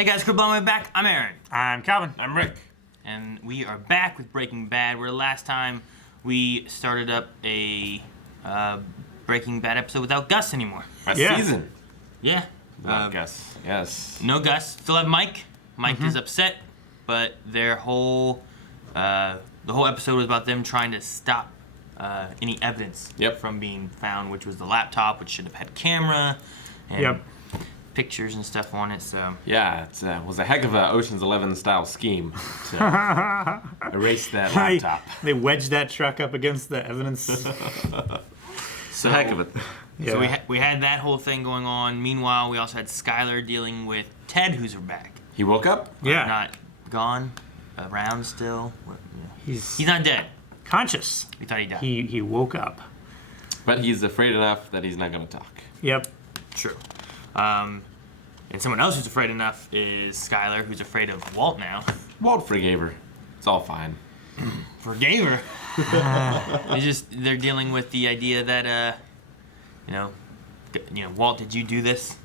Hey guys, Crib on my back. I'm Aaron. I'm Calvin. I'm Rick. And we are back with Breaking Bad, where last time we started up a Breaking Bad episode without Gus anymore. A season. Yeah. Without Gus. Yes. No Gus. Still have Mike. Mike is upset, but their whole the whole episode was about them trying to stop any evidence from being found, which was the laptop, which should have had camera and pictures and stuff on it. So yeah, it was a heck of a Ocean's 11 style scheme to erase that laptop. They wedged that truck up against the evidence. It's a heck of it. Yeah. So we had that whole thing going on. Meanwhile, we also had Skyler dealing with Ted, who's back. He woke up? Yeah. Not gone, around still. He's not dead. Conscious. We thought he died. He woke up. But he's afraid enough that he's not going to talk. Yep. True. And someone else who's afraid enough is Skyler, who's afraid of Walt now. Walt forgave her. It's all fine. Forgave her? They're dealing with the idea that, Walt, did you do this?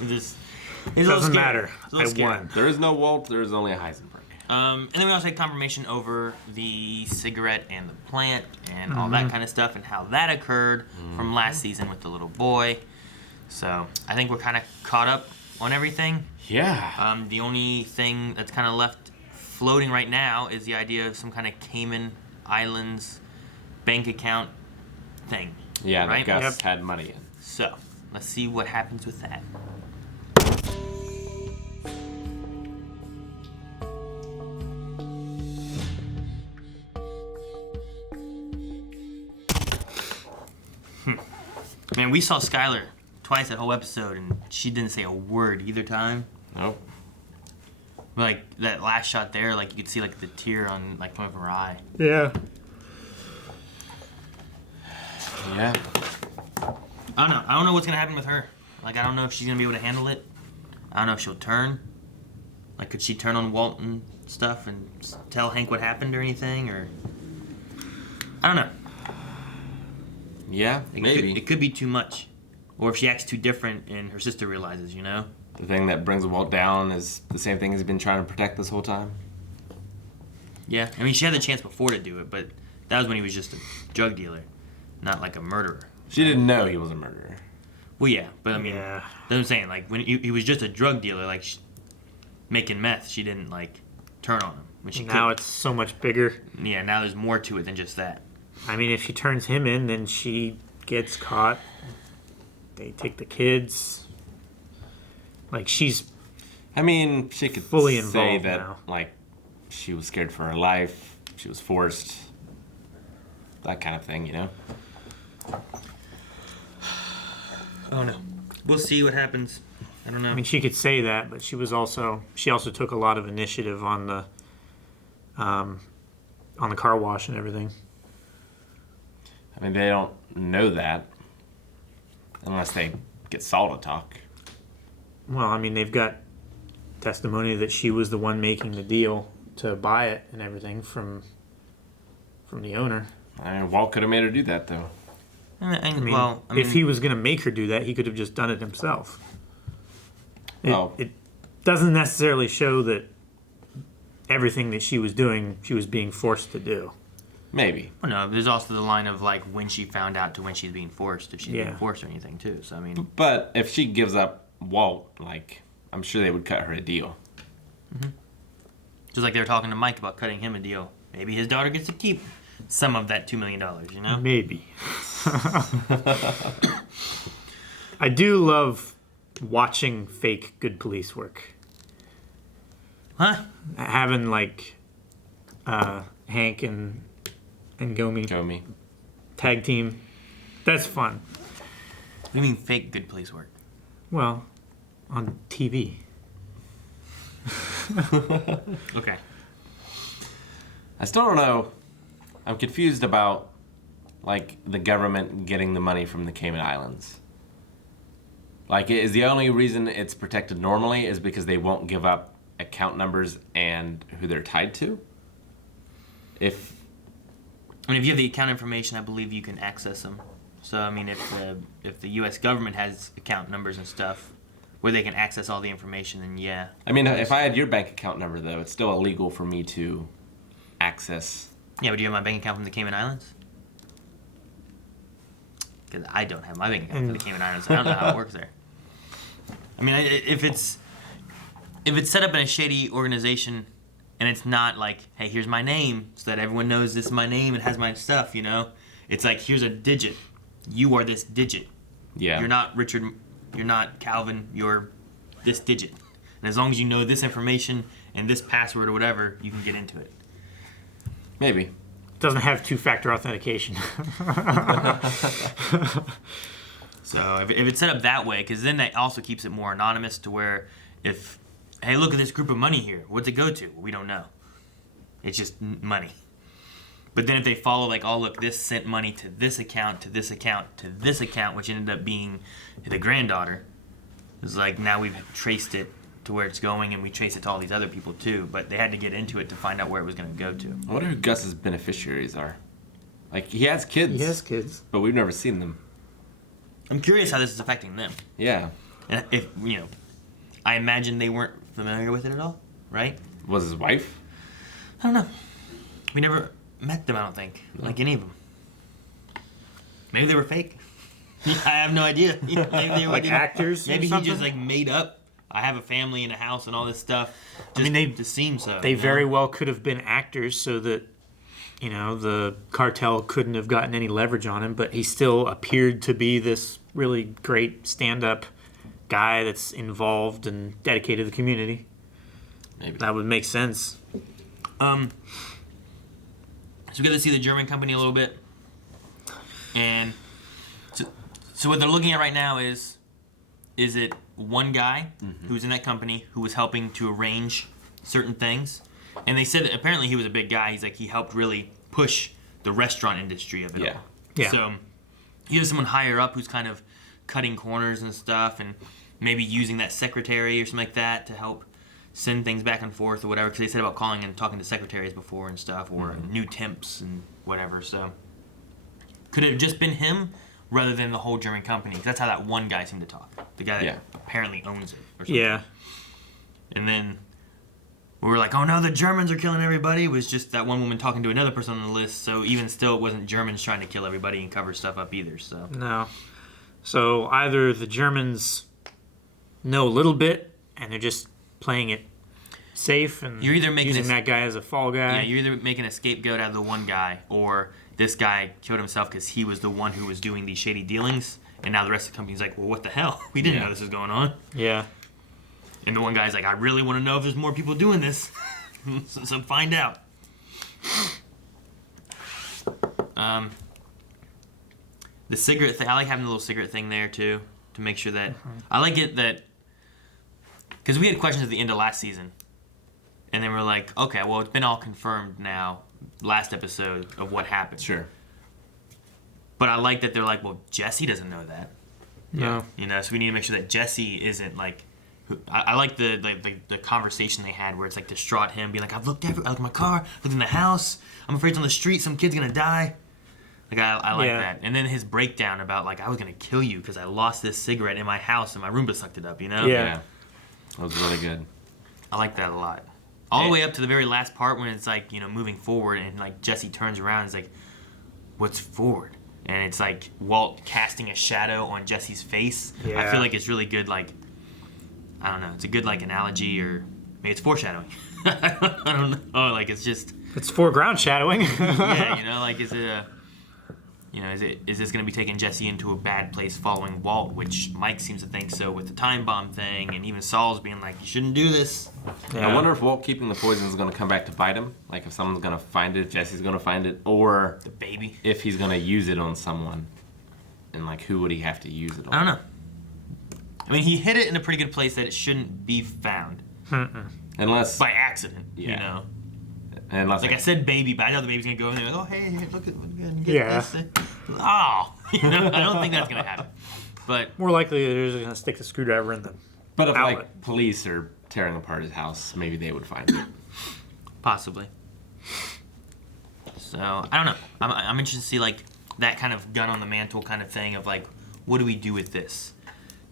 It doesn't matter. I won. There is no Walt. There is only a Heisenberg. And then we also had confirmation over the cigarette and the plant and all that kind of stuff and how that occurred from last season with the little boy. So I think we're kind of caught up on everything. Yeah. The only thing that's kind of left floating right now is the idea of some kind of Cayman Islands bank account thing. Yeah, right? that Gus had money in. So let's see what happens with that. Man, we saw Skyler twice that whole episode, and she didn't say a word either time. Nope. But, like, that last shot there, like, you could see, like, the tear on, like, coming from her eye. Yeah. Yeah. I don't know. I don't know what's going to happen with her. Like, I don't know if she's going to be able to handle it. I don't know if she'll turn. Like, could she turn on Walt and stuff and tell Hank what happened or anything? Or I don't know. Yeah, maybe. It could be too much. Or if she acts too different and her sister realizes, you know? The thing that brings Walt down is the same thing he's been trying to protect this whole time. Yeah. I mean, she had the chance before to do it, but that was when he was just a drug dealer, not like a murderer. She didn't know he was a murderer. Well, yeah. But, I mean, that's what I'm saying. Like, when he was just a drug dealer, like, making meth, she didn't, like, turn on him. When she now it's so much bigger. Yeah, now there's more to it than just that. I mean, if she turns him in, then she gets caught. They take the kids. Like, she's I mean, she could fully say involved that, now. like, she was scared for her life, she was forced, that kind of thing, you know? Oh, no. We'll see what happens. I don't know. I mean, she could say that, but she also took a lot of initiative on the car wash and everything. I mean, they don't know that unless they get Saul to talk. Well, I mean, they've got testimony that she was the one making the deal to buy it and everything from the owner. I mean, Walt could have made her do that, though. If he was going to make her do that, he could have just done it himself. It doesn't necessarily show that everything that she was doing, she was being forced to do. Maybe. Well, no, there's also the line of, like, when she found out to when she's being forced, if she's being forced or anything, too. So, I mean... But if she gives up Walt, like, I'm sure they would cut her a deal. Mm-hmm. Just like they were talking to Mike about cutting him a deal. Maybe his daughter gets to keep some of that $2 million, you know? Maybe. I do love watching fake good police work. Huh? Having, like, Hank and Gomi tag team. That's fun. What do you mean fake good police work? Well, on TV. Okay. I still don't know. I'm confused about, like, the government getting the money from the Cayman Islands. Like, is the only reason it's protected normally is because they won't give up account numbers and who they're tied to? If you have the account information, I believe you can access them. So, I mean, if the U.S. government has account numbers and stuff, where they can access all the information, then yeah. I mean, if I had your bank account number, though, it's still illegal for me to access. Yeah, but do you have my bank account from the Cayman Islands? Because I don't have my bank account from the Cayman Islands. I don't know how it works there. I mean, if it's set up in a shady organization and it's not like, hey, here's my name so that everyone knows this is my name and has my stuff, you know? It's like, here's a digit. You are this digit. Yeah. You're not Richard. You're not Calvin. You're this digit. And as long as you know this information and this password or whatever, you can get into it. Maybe. Doesn't have two-factor authentication. So if it's set up that way, because then that also keeps it more anonymous to where if, hey, look at this group of money here. What's it go to? We don't know. It's just money. But then if they follow, like, oh, look, this sent money to this account, to this account, to this account, which ended up being the granddaughter, it's like now we've traced it to where it's going, and we trace it to all these other people too. But they had to get into it to find out where it was going to go to. I wonder who Gus's beneficiaries are. Like, he has kids. He has kids. But we've never seen them. I'm curious how this is affecting them. Yeah. And if, you know, I imagine they weren't familiar with it at all, right? Was his wife? I don't know. We never met them, I don't think. No. Like any of them. Maybe they were fake. I have no idea. Maybe they were like actors. Maybe or he something? just like made up. I have a family and a house and all this stuff. Just, I mean, they to seem so. They very well could have been actors, so that you know the cartel couldn't have gotten any leverage on him. But he still appeared to be this really great stand-up guy that's involved and dedicated to the community. Maybe that would make sense. So we got to see the German company a little bit, and so what they're looking at right now is it one guy who's in that company who was helping to arrange certain things, and they said that apparently he was a big guy. He's like he helped really push the restaurant industry of it all. Yeah. So he has someone higher up who's kind of cutting corners and stuff, and maybe using that secretary or something like that to help send things back and forth or whatever, because they said about calling and talking to secretaries before and stuff, or new temps and whatever. So could it have just been him rather than the whole German company? 'Cause that's how that one guy seemed to talk. The guy that apparently owns it or something. Yeah. And then we were like, oh no, the Germans are killing everybody. It was just that one woman talking to another person on the list. So even still, it wasn't Germans trying to kill everybody and cover stuff up either. So No. So either the Germans know a little bit and they're just playing it safe and you're either making using that guy as a fall guy. Yeah, you're either making a scapegoat out of the one guy, or this guy killed himself because he was the one who was doing these shady dealings, and now the rest of the company's like, well, what the hell? We didn't know this was going on. Yeah. And the one guy's like, I really want to know if there's more people doing this. so find out. The cigarette thing, I like having the little cigarette thing there too, to make sure that I like it that because we had questions at the end of last season, and then we're like, okay, well, it's been all confirmed now, last episode of what happened. Sure. But I like that they're like, well, Jesse doesn't know that. No. You know, so we need to make sure that Jesse isn't like. I like the conversation they had where it's like distraught him being like, I've looked everywhere, I looked in my car, looked in the house, I'm afraid it's on the street, some kid's gonna die. Like I like that. And then his breakdown about like I was gonna kill you because I lost this cigarette in my house and my Roomba sucked it up. You know? Yeah. That was really good. I like that a lot. All the way up to the very last part when it's like, you know, moving forward and like Jesse turns around and is like, what's forward? And it's like Walt casting a shadow on Jesse's face. Yeah. I feel like it's really good, like, I don't know, it's a good like analogy, or maybe it's foreshadowing. I don't know. Oh, like it's just. It's foreground shadowing. Yeah, you know, like is it a. You know, is this going to be taking Jesse into a bad place following Walt, which Mike seems to think so with the time bomb thing, and even Saul's being like, you shouldn't do this. Yeah. I wonder if Walt keeping the poison is going to come back to bite him. Like if someone's going to find it, if Jesse's going to find it, or the baby. If he's going to use it on someone, and like who would he have to use it on? I don't know. I mean, he hid it in a pretty good place that it shouldn't be found, unless by accident. You know. Unless like I said, baby, but I know the baby's gonna go in there. Like, oh, hey, look at Yeah. this. Oh, you know, I don't think that's gonna happen. But more likely, they're just gonna stick the screwdriver in them. But if like police are tearing apart his house, maybe they would find it. Possibly. So I don't know. I'm interested to see like that kind of gun on the mantle kind of thing of like, what do we do with this?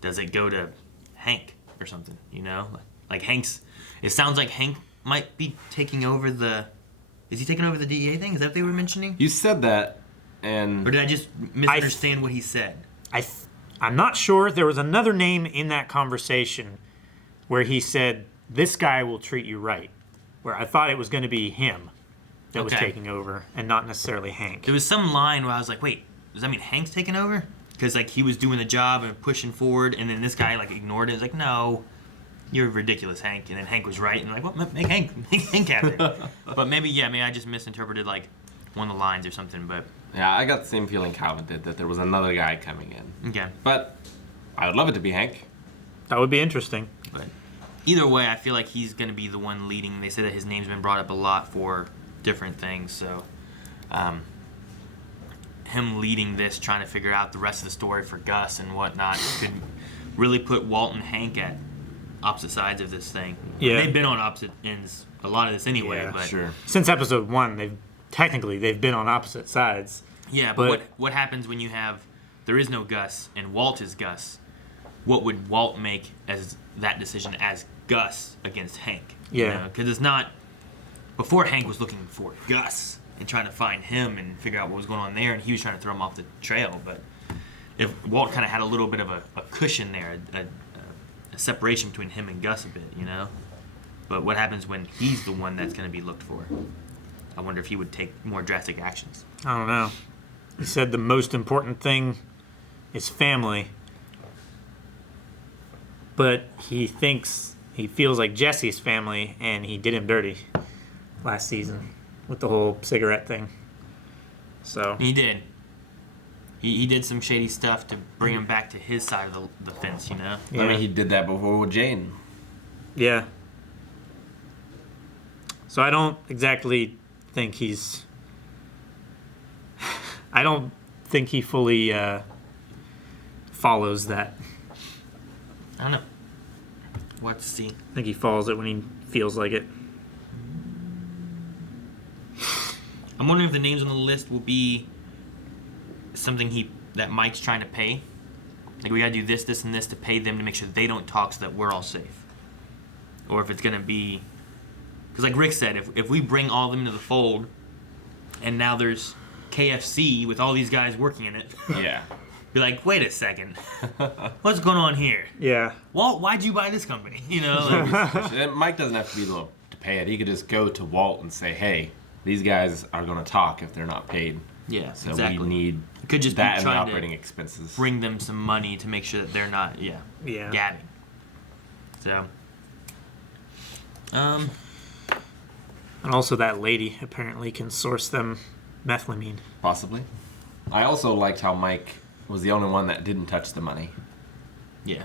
Does it go to Hank? or something, you know? Like Hank's... It sounds like Hank might be taking over the... Is he taking over the DEA thing? Is that what they were mentioning? You said that, and... Or did I just misunderstand what he said? I'm not sure. There was another name in that conversation where he said, this guy will treat you right. Where I thought it was going to be him that was taking over and not necessarily Hank. There was some line where I was like, wait, does that mean Hank's taking over? Because like he was doing the job and pushing forward, and then this guy like ignored it. It was like, no, you're ridiculous, Hank. And then Hank was right, and like, well, make Hank have it. But maybe I just misinterpreted like one of the lines or something. But yeah, I got the same feeling Calvin did, that there was another guy coming in. Okay. But I would love it to be Hank. That would be interesting. But either way, I feel like he's going to be the one leading. They say that his name's been brought up a lot for different things, so him leading this, trying to figure out the rest of the story for Gus and whatnot, could really put Walt and Hank at opposite sides of this thing. Yeah. They've been on opposite ends a lot of this anyway. Yeah, but sure. Since episode 1, they've been on opposite sides. Yeah, but what happens when there is no Gus and Walt is Gus? What would Walt make as that decision as Gus against Hank? Yeah. Because it's not... Before, Hank was looking for Gus and trying to find him and figure out what was going on there, and he was trying to throw him off the trail. But if Walt kind of had a little bit of a cushion there, a separation between him and Gus a bit, you know? But what happens when he's the one that's going to be looked for? I wonder if he would take more drastic actions. I don't know. He said the most important thing is family. But he feels like Jesse's family, and he did him dirty last season with the whole cigarette thing. So he did. He did some shady stuff to bring him back to his side of the fence, you know? Yeah. I mean, he did that before with Jane. Yeah. So I don't exactly think he's... I don't think he fully follows that. I don't know. We'll have to see. I think he follows it when he feels like it. I'm wondering if the names on the list will be something that Mike's trying to pay. Like, we gotta do this, this, and this to pay them to make sure they don't talk so that we're all safe. Or if it's gonna be... Because like Rick said, if we bring all of them into the fold, and now there's KFC with all these guys working in it... Yeah. Be like, wait a second. What's going on here? Yeah. Walt, why'd you buy this company? You know? Like, Mike doesn't have to be the one to pay it. He could just go to Walt and say, hey, these guys are going to talk if they're not paid. Yeah, so exactly. we need could just that be in the trying operating to expenses. bring them some money to make sure that they're not, gabbing. So, And also that lady apparently can source them methylamine. Possibly. I also liked how Mike was the only one that didn't touch the money. yeah.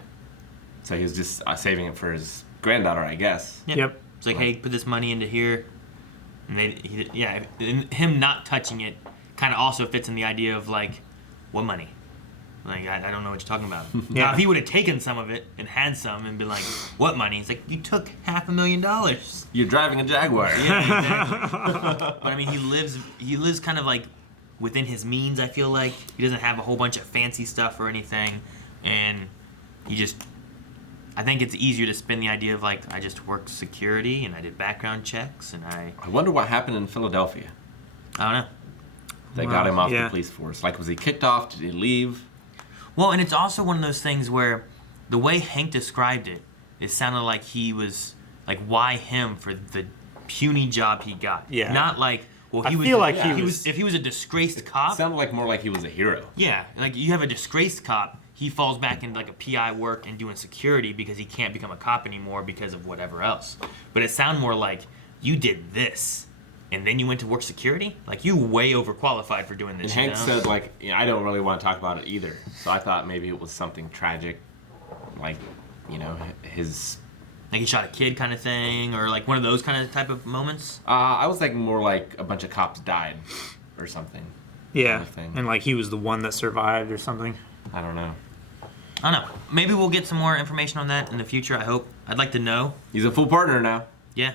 So he was just saving it for his granddaughter, I guess. Yep. It's like, hey, put this money into here. And and him not touching it kind of also fits in the idea of, like, what money? Like, I don't know what you're talking about. Yeah. Now, if he would have taken some of it and had some and been like, what money? It's like, you took $500,000. You're driving a Jaguar. Yeah, exactly. But, I mean, he lives kind of, like, within his means, I feel like. He doesn't have a whole bunch of fancy stuff or anything. And I think it's easier to spin the idea of, like, I just worked security and I did background checks and I wonder what happened in Philadelphia. I don't know. They got him off the police force. Like, was he kicked off? Did he leave? Well, and it's also one of those things where the way Hank described it, it sounded like he was, like, why him for the puny job he got? Yeah. Not like, well, he I was. feel like if he was a disgraced cop. Sounded like more like he was a hero. Yeah, like you have a disgraced cop, he falls back into like a PI work and doing security because he can't become a cop anymore because of whatever else. But it sounded more like you did this. And then you went to work security? Like, you way overqualified for doing this, And Hank said, like, I don't really want to talk about it either. So I thought maybe it was something tragic. Like, his... Like he shot a kid kind of thing? Or, like, one of those kind of type of moments? I was thinking more like a bunch of cops died or something. Yeah, and, like, he was the one that survived or something. I don't know. I don't know. Maybe we'll get some more information on that in the future, I hope. I'd like to know. He's a full partner now. Yeah.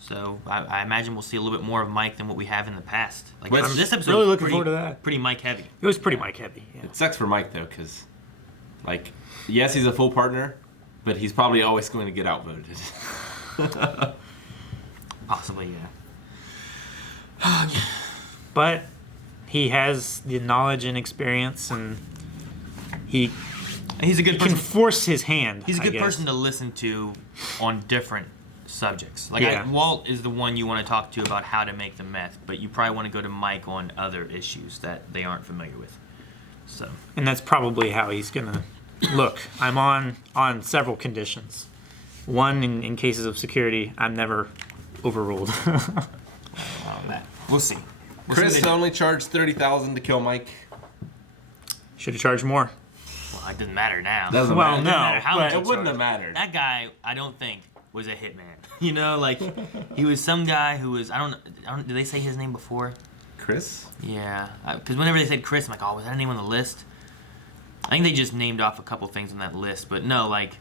So I imagine we'll see a little bit more of Mike than what we have in the past. Like I'm this episode, really was looking forward to that. Pretty Mike heavy. It was pretty Mike heavy. Yeah. It sucks for Mike, though, because, like, yes, he's a full partner, but he's probably always going to get outvoted. Possibly, yeah. But he has the knowledge and experience, and he's a good person. Can force his hand. He's a good person to listen to on different subjects. Like Walt is the one you want to talk to about how to make the meth, but you probably want to go to Mike on other issues that they aren't familiar with. So. And that's probably how he's gonna look. I'm on several conditions. One, in cases of security, I'm never overruled. We'll see. Chris only charged $30,000 to kill Mike. Should have charged more. Well, it doesn't matter now. Doesn't matter. No, but it wouldn't have mattered. That guy, I don't think, was a hitman. You know, like he was some guy who was. I don't. Did they say his name before? Chris. Yeah, because whenever they said Chris, I'm like, oh, was that a name on the list? I think they just named off a couple things on that list, but no, like,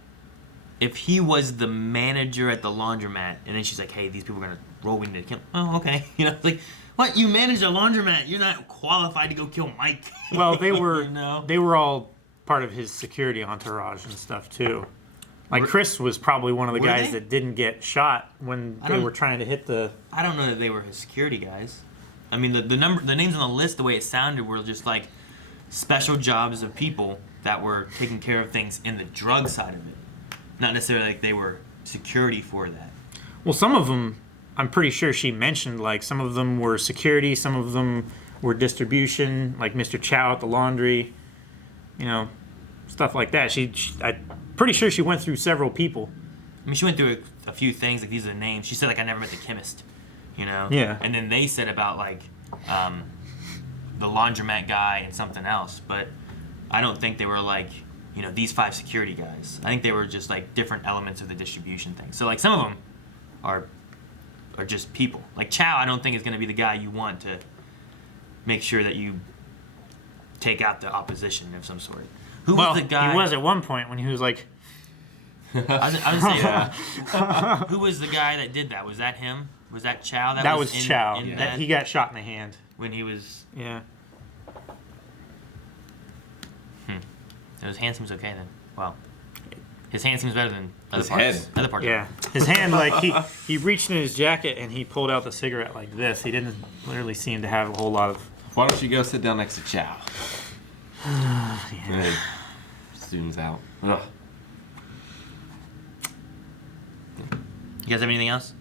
if he was the manager at the laundromat, and then she's like, hey, these people are gonna roll me to kill. Oh, okay. You know, it's like, what? You manage a laundromat? You're not qualified to go kill Mike. Well, they were. They were all part of his security entourage and stuff too. Like Chris was probably one of the guys that didn't get shot when they were trying to hit the. I don't know that they were his security guys. I mean, the names on the list, the way it sounded, were just like special jobs of people that were taking care of things in the drug side of it. Not necessarily like they were security for that. Well, some of them, I'm pretty sure she mentioned, like some of them were security, some of them were distribution, like Mr. Chow at the laundry, you know, stuff like that. I'm pretty sure she went through several people. I mean, she went through a few things, like these are the names. She said, like, I never met the chemist, you know? Yeah. And then they said about, like, the laundromat guy and something else, but I don't think they were, like, you know, these 5 security guys. I think they were just, like, different elements of the distribution thing. So, like, some of them are just people. Like, Chow, I don't think is going to be the guy you want to make sure that you take out the opposition of some sort. Who was the guy? He was at one point when he was like... I was saying, who was the guy that did that? Was that him? Was that Chow? That was Chow. He got shot in the hand. When he was... Yeah. His hand seems okay then. Well, his hand seems better than other his parts. Head. Other parts. Yeah. His hand, like, he reached in his jacket and he pulled out the cigarette like this. He didn't literally seem to have a whole lot of... Why don't you go sit down next to Chow? Yeah. And then zooms out. Ugh. You guys have anything else?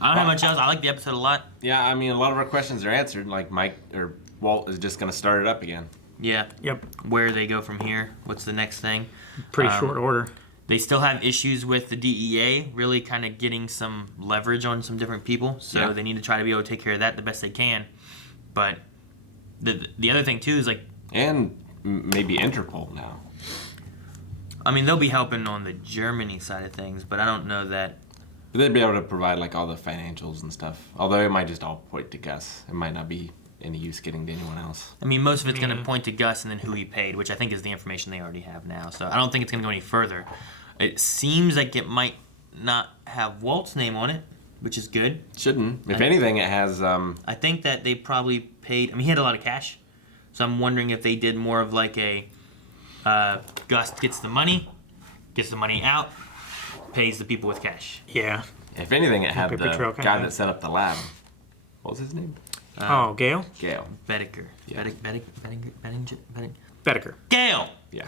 I don't have much else. I like the episode a lot. Yeah, I mean, a lot of our questions are answered. Like Mike or Walt is just going to start it up again. Yeah. Yep. Where they go from here? What's the next thing? Pretty short order. They still have issues with the DEA really kind of getting some leverage on some different people, so they need to try to be able to take care of that the best they can. But the other thing too is like, and maybe Interpol now. I mean, they'll be helping on the Germany side of things, but I don't know that. But they'd be able to provide like all the financials and stuff. Although it might just all point to Gus. It might not be any use getting to anyone else. I mean, most of it's going to point to Gus and then who he paid, which I think is the information they already have now. So I don't think it's going to go any further. It seems like it might not have Walt's name on it, which is good. Shouldn't. If anything, it has... I think that they probably paid... I mean, he had a lot of cash. So I'm wondering if they did more of like a... Gus gets the money out, pays the people with cash. Yeah. If anything, it had the guy that set up the lab. What was his name? Gale? Gale. Bedecker. Yeah. Bedecker. Gale! Yeah.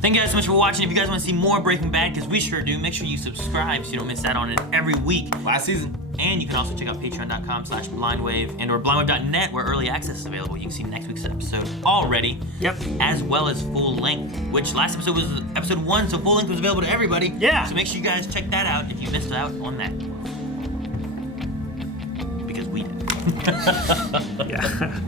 Thank you guys so much for watching. If you guys want to see more Breaking Bad, because we sure do, make sure you subscribe so you don't miss out on it every week. Last season. And you can also check out patreon.com/blindwave and or blindwave.net where early access is available. You can see next week's episode already. Yep. As well as full length, which last episode was episode 1, so full length was available to everybody. Yeah. So make sure you guys check that out if you missed out on that. Because we did. Yeah.